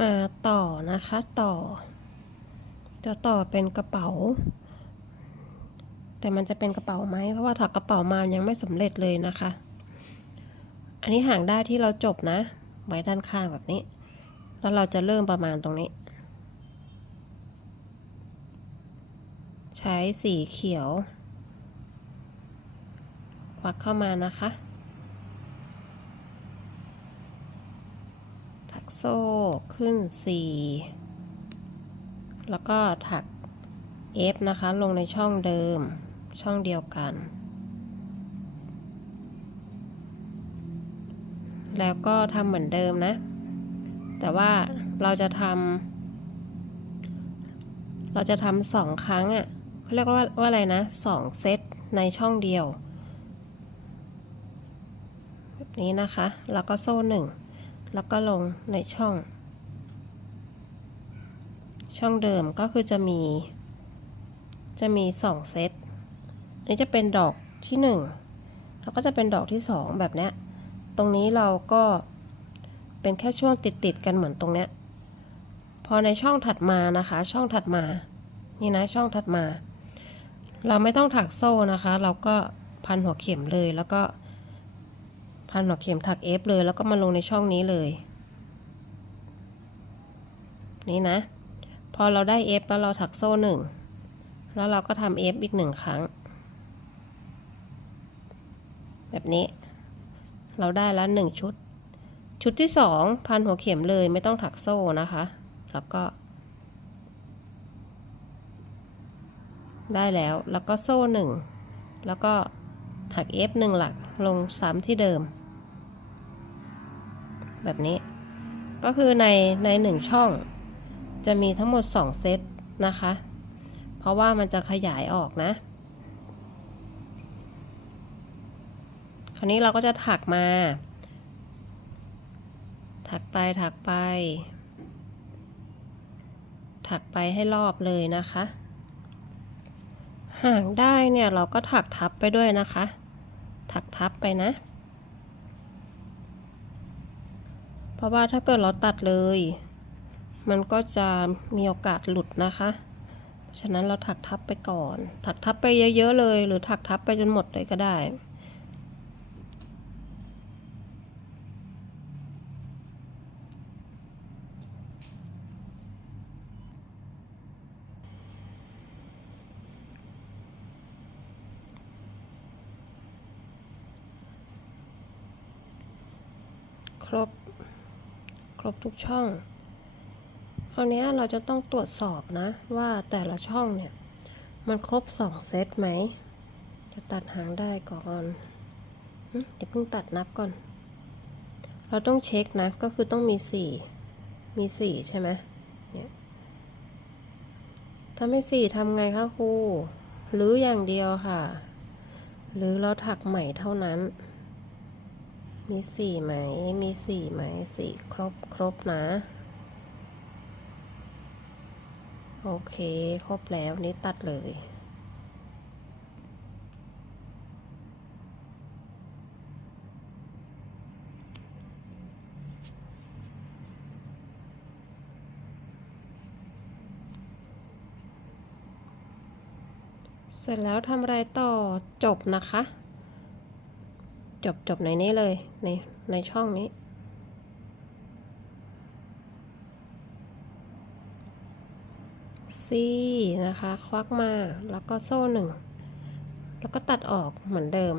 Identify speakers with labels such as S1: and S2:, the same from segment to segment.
S1: มาต่อนะคะต่อ จะต่อเป็นกระเป๋า แต่มันจะเป็นกระเป๋าไหมเพราะว่าถักกระเป๋ามายังไม่สำเร็จเลยนะคะ อันนี้ห่างได้ที่เราจบนะไว้ด้านข้างแบบนี้ แล้วเราจะเริ่มประมาณตรงนี้ ใช้สีเขียว ควักเข้ามานะคะ ถัก โซ่ขึ้น 4 แล้วก็ถัก F นะคะ ลงในช่องเดิมช่องเดียวกัน แล้วก็ทำเหมือนเดิมนะ แต่ว่าเราจะทำเราจะทำสองครั้งอะ่ะเขาเรียกว่าว่าอะไรนะสองเซตในช่องเดียว แบบนี้นะคะ แล้วก็โซ่หนึ่ง แล้วก็ลงในช่อง ช่องเดิมก็คือจะมี จะมีสองเซตนี้จะเป็นดอกที่หนึ่งแล้วก็จะเป็นดอกที่สองแบบนี้ตรงนี้เราก็เป็นแค่ช่วงติดๆกันเหมือนตรงเนี้ยพอในช่องถัดมานะคะ ช่องถัดมา นี่นะช่องถัดมา เราไม่ต้องถักโซ่นะคะ เราก็พันหัวเข็มเลยแล้วก็ พันหัวเข็มถัก F เลย แล้วก็มาลงในช่องนี้เลย นี่นะ พอเราได้ F แล้วเราถักโซ่หนึ่งแล้วเราก็ทำ F อีกหนึ่งครั้ง แบบนี้ เราได้แล้วหนึ่งชุด ชุดที่สองพันหัวเข็มเลยไม่ต้องถักโซ่นะคะ แล้วก็ ได้แล้ว แล้วก็โซ่หนึ่งแล้วก็ถัก F หนึ่งหลัก ลงซ้ำที่เดิม แบบนี้ ก็คือในในหนึ่งช่อง จะมีทั้งหมด 2 เซตนะคะ เพราะว่ามันจะขยายออกนะ คราวนี้เราก็จะถักมา ถักไปถักไป ถักไปให้รอบเลยนะคะ ห่างได้เนี่ยเราก็ถักทับไปด้วยนะคะ ถักทับไปนะ เพราะว่าถ้าเกิดเราตัดเลย มันก็จะมีโอกาสหลุดนะคะเพราะฉะนั้นเราถักทับไปก่อน ถักทับไปเยอะๆเลย หรือถักทับไปจนหมดเลยก็ได้ ครบ ครบทุก ช่อง คราวนี้เราจะต้องตรวจสอบนะว่าแต่ละช่องเนี่ย มันครบสองเซตไหม จะตัดหางได้ก่อนเดี๋ยวเพิ่งตัดนับก่อน เราต้องเช็คนะก็คือต้องมีสี่มีสี่ใช่ไหมเนี่ยถ้าไม่สี่ทำไงคะครูหรืออย่างเดียวค่ะ หรือเราถักใหม่เท่านั้น มีสี่ไหม มีสี่ไหมสี่ครบครบนะ โอเค ครบแล้วนี่ตัดเลย เสร็จแล้วทำอะไรต่อจบนะคะ จบจบในนี้เลย ในในช่องนี้ ซีนะคะ ควักมาแล้วก็โซ่หนึ่ง แล้วก็ตัดออกเหมือนเดิม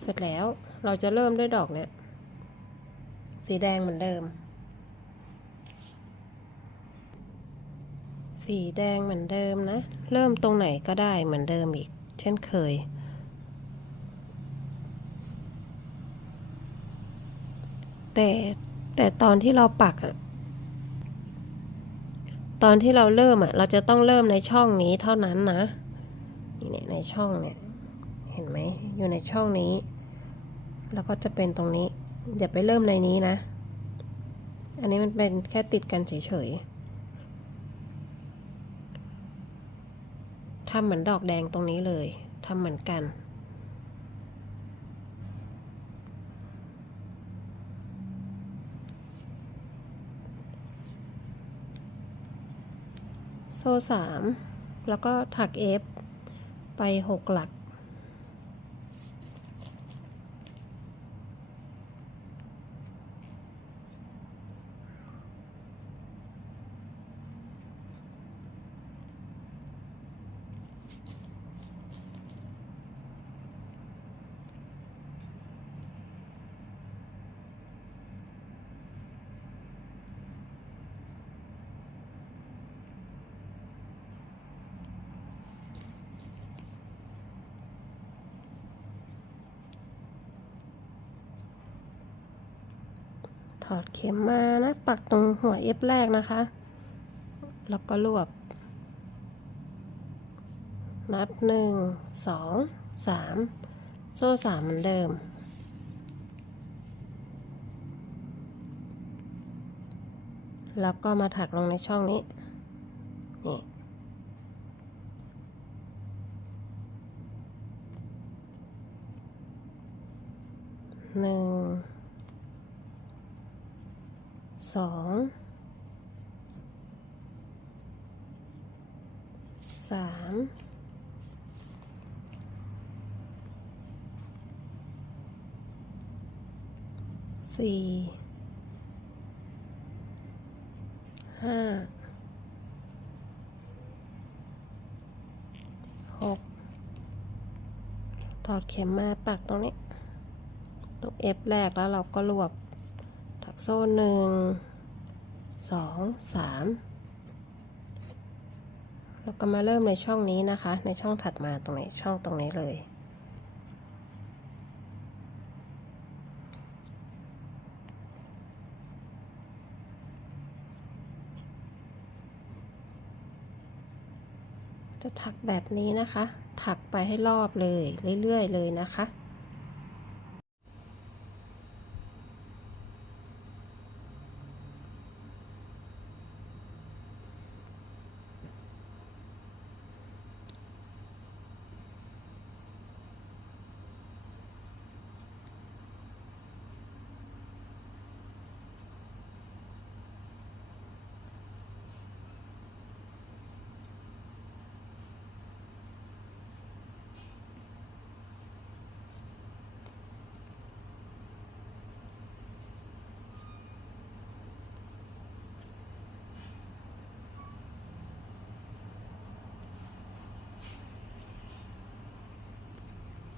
S1: เสร็จแล้วเราจะเริ่มด้วยดอกเนี้ยสีแดงเหมือนเดิม สีแดงเหมือนเดิมนะ เริ่มตรงไหนก็ได้เหมือนเดิมอีก เช่นเคย แต่แต่ตอนที่เราปักอะตอนที่เราเริ่มอะเราจะต้องเริ่มในช่องนี้เท่านั้นนะนี่เนี่ยในช่องเนี่ย เห็นไหมอยู่ในช่องนี้ แล้วก็จะเป็นตรงนี้อย่าไปเริ่มในนี้นะ อันนี้มันเป็นแค่ติดกันเฉยๆ ทำเหมือนดอกแดงตรงนี้เลยทำเหมือนกัน โซ่สามแล้วก็ถักเอฟไปหกหลัก ถอดเข็มมานะ ปักตรงหัว F แรกนะคะ แล้วก็รวบ นับหนึ่งสองสามโซ่สามเหมือนเดิม แล้วก็มาถักลงในช่องนี้ นี่หนึ่ง สองสามสี่ห้าหกถอดเข็มมาปักตรงนี้ตรง F แรกแล้วเราก็รวบ โซ่หนึ่งสองสามแล้วก็มาเริ่มในช่องนี้นะคะ ในช่องถัดมาตรงนี้ช่องตรงนี้เลย จะถักแบบนี้นะคะ ถักไปให้รอบเลย เรื่อยๆเลยนะคะ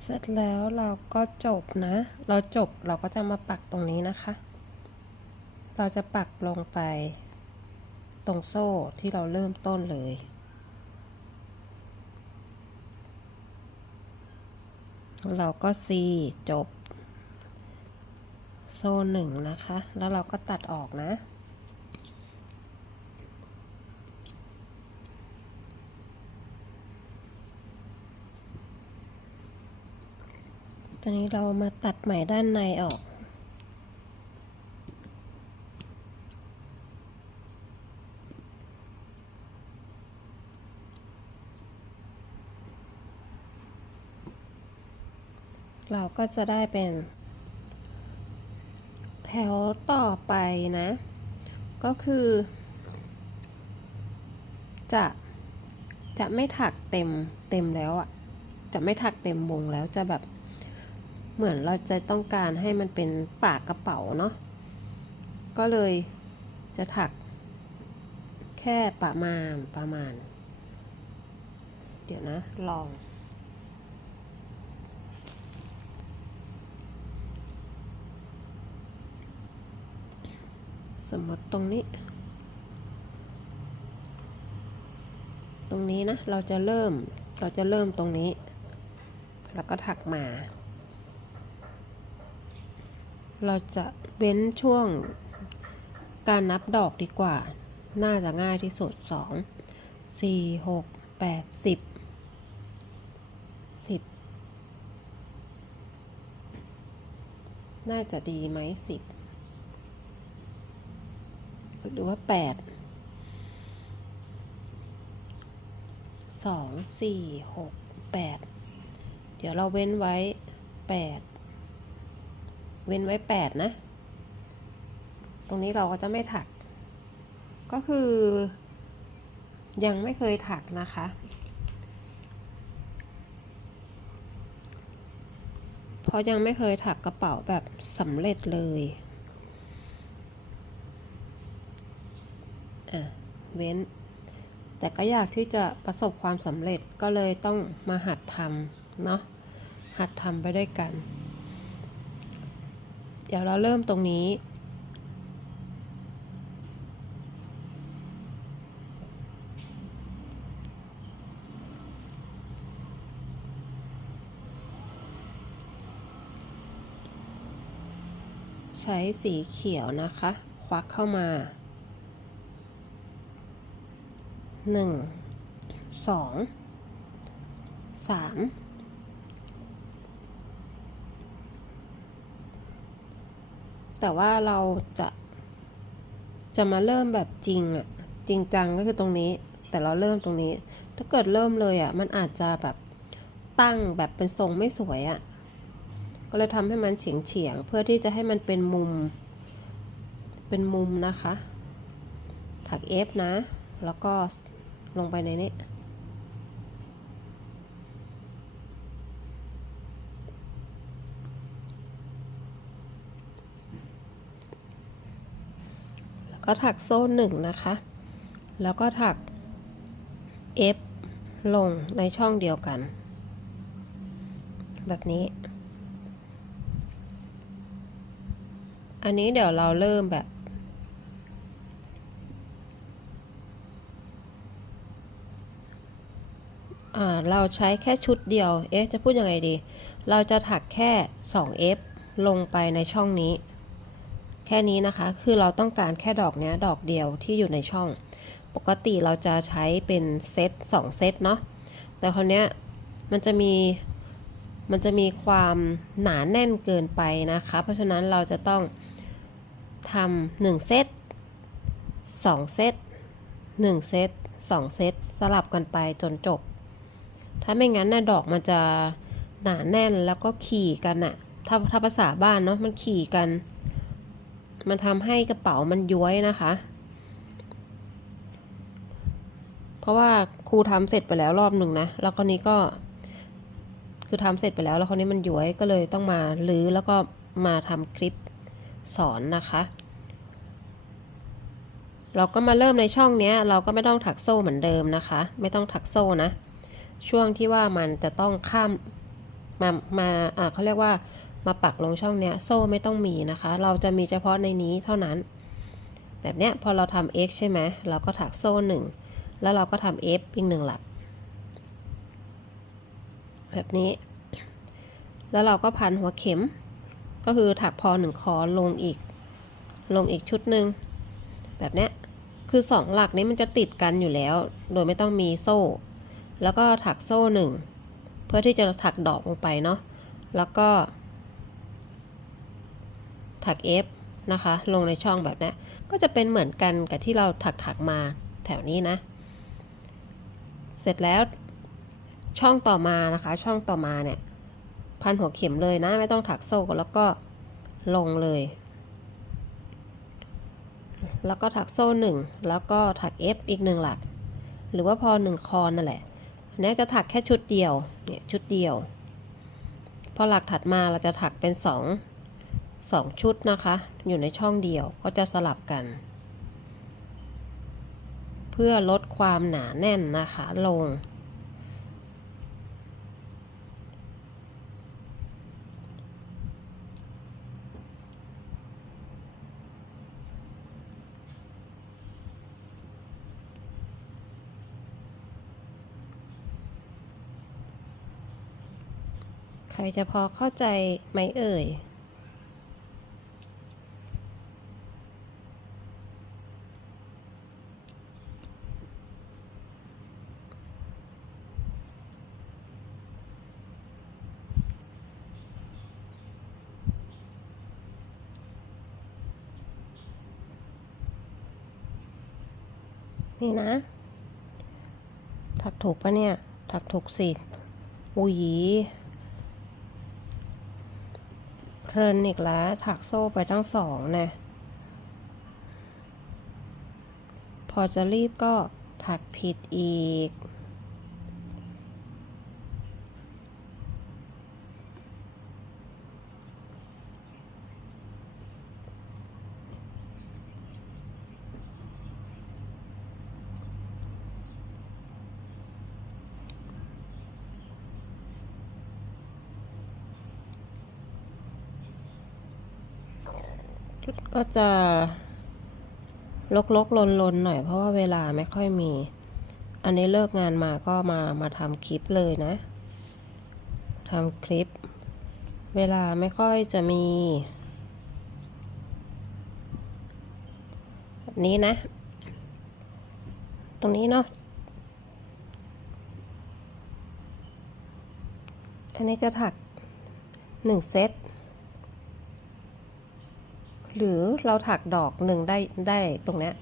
S1: เสร็จแล้วเราก็จบนะ เราจบเราก็จะมาปักตรงนี้นะคะ เราจะปักลงไป ตรงโซ่ที่เราเริ่มต้นเลย เราก็ซีจบ โซ่หนึ่งนะคะ แล้วเราก็ตัดออกนะ อนนี้เรามาตัดไหมด้านในออก เราก็จะได้เป็น แถวต่อไปนะ ก็คือ จะจะไม่ถักเต็มเต็มแล้วอะ่ะ จะไม่ถักเต็มวงแล้วจะแบบ เหมือนเราจะต้องการให้มันเป็นปากกระเป๋าเนาะ ก็เลยจะถักแค่ประมาณประมาณ เดี๋ยวนะ ลอง สมมติตรงนี้ ตรงนี้นะ เราจะเริ่ม เราจะเริ่มตรงนี้ แล้วก็ถักมา เราจะเว้นช่วงการนับดอกดีกว่า น่าจะง่ายที่สุดสองสี่หกแปดสิบสิบน่าจะดีไหมสิบหรือว่าแปดสองสี่หกแปดเดี๋ยวเราเว้นไว้แปด เว้นไว้แปดนะ ตรงนี้เราก็จะไม่ถัก ก็คือ ยังไม่เคยถักนะคะ เพราะยังไม่เคยถักกระเป๋าแบบสำเร็จเลยอะเว้น แต่ก็อยากที่จะประสบความสำเร็จก็เลยต้องมาหัดทำเนาะหัดทำไปด้วยกัน เดี๋ยวเราเริ่มตรงนี้ ใช้สีเขียวนะคะ ควักเข้ามาหนึ่งสองสาม แต่ว่าเราจะจะมาเริ่มแบบจริงอะจริงจังก็คือตรงนี้ แต่เราเริ่มตรงนี้ ถ้าเกิดเริ่มเลยอะมันอาจจะแบบตั้งแบบเป็นทรงไม่สวยอะก็เลยทำให้มันเฉียงเฉียงเพื่อที่จะให้มันเป็นมุม เป็นมุมนะคะ ถักเอฟนะ แล้วก็ลงไปในนี้ ก็ถักโซ่หนึ่งนะคะ แล้วก็ถัก F ลงในช่องเดียวกัน แบบนี้ อันนี้เดี๋ยวเราเริ่มแบบ เราใช้แค่ชุดเดียว เอ๊ะ จะพูดยังไงดี เราจะถักแค่ 2F ลงไปในช่องนี้ แค่นี้นะคะ คือเราต้องการแค่ดอกเนี้ยดอกเดียวที่อยู่ในช่อง ปกติเราจะใช้เป็นเซต2เซตเนาะ แต่คนเนี้ยมันจะมีมันจะมีความหนาแน่นเกินไปนะคะ เพราะฉะนั้นเราจะต้องทำหนึ่งเซตสองเซตหนึ่งเซตสองเซตสลับกันไปจนจบ ถ้าไม่งั้นนะดอกมันจะหนาแน่นแล้วก็ขี่กันอะถ้าถ้าภาษาบ้านเนาะมันขี่กัน มันทำให้กระเป๋ามันย้วยนะคะ เพราะว่าครูทำเสร็จไปแล้วรอบหนึ่งนะ แล้วคราวนี้ก็ คือทำเสร็จไปแล้ว แล้วคราวนี้มันย้วยก็เลยต้องมาลื้อแล้วก็มาทำคลิปสอนนะคะ เราก็มาเริ่มในช่องนี้เราก็ไม่ต้องถักโซ่เหมือนเดิมนะคะ ไม่ต้องถักโซ่นะ ช่วงที่ว่ามันจะต้องข้ามมามาอ่าเขาเรียกว่า มาปักลงช่องเนี้ยโซ่ไม่ต้องมีนะคะ เราจะมีเฉพาะในนี้เท่านั้น แบบเนี้ยพอเราทำ x ใช่ไหมเราก็ถักโซ่หนึ่งแล้วเราก็ทำ f อีกหนึ่งหลัก แบบนี้ แล้วเราก็พันหัวเข็ม ก็คือถักพอหนึ่งคอลงอีก ลงอีกชุดหนึ่งแบบเนี้ยคือสองหลักนี้มันจะติดกันอยู่แล้ว โดยไม่ต้องมีโซ่ แล้วก็ถักโซ่หนึ่งเพื่อที่จะถักดอกลงไปเนาะ แล้วก็ ถัก F นะคะ ลงในช่องแบบนี้ก็จะเป็นเหมือนกันกับที่เราถักถักมาแถวนี้นะ เสร็จแล้วช่องต่อมานะคะ ช่องต่อมาเนี่ยพันหัวเข็มเลยนะ ไม่ต้องถักโซ่แล้วก็ลงเลย แล้วก็ถักโซ่หนึ่งแล้วก็ถัก F อีกหนึ่งหลัก หรือว่าพอหนึ่งคอนนั่นแหละอันนี้จะถักแค่ชุดเดียวเนี่ยชุดเดียว พอหลักถัดมาเราจะถักเป็นสอง สองชุดนะคะ อยู่ในช่องเดียวก็จะสลับกัน เพื่อลดความหนาแน่นนะคะลง ใครจะพอเข้าใจไหมเอ่ย นี่นะ ถักถูกปะเนี่ย ถักถูกสิอุ้ยเพลินอีกแล้ว ถักโซ่ไปตั้งสองนะ พอจะรีบก็ถักผิดอีก ก็จะลกลกลนลนๆหน่อยเพราะว่าเวลาไม่ค่อยมี อันนี้เลิกงานมาก็มามาทำคลิปเลยนะทำคลิป เวลาไม่ค่อยจะมีแบบนี้นะ ตรงนี้เนาะอันนี้จะถักหนึ่งเซต หรือเราถักดอกหนึ่งได้ได้ตรงเนี้ย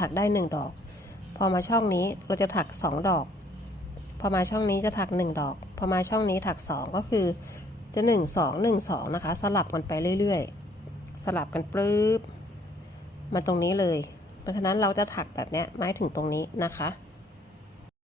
S1: ถักได้หนึ่งดอก พอมาช่องนี้เราจะถักสองดอก พอมาช่องนี้จะถักหนึ่งดอก พอมาช่องนี้ถักสองก็คือจะหนึ่งสองหนึ่งสองนะคะ สลับกันไปเรื่อยๆ สลับกันปรื๊บมาตรงนี้เลย เพราะฉะนั้นเราจะถักแบบเนี้ยไม้ถึงตรงนี้นะคะ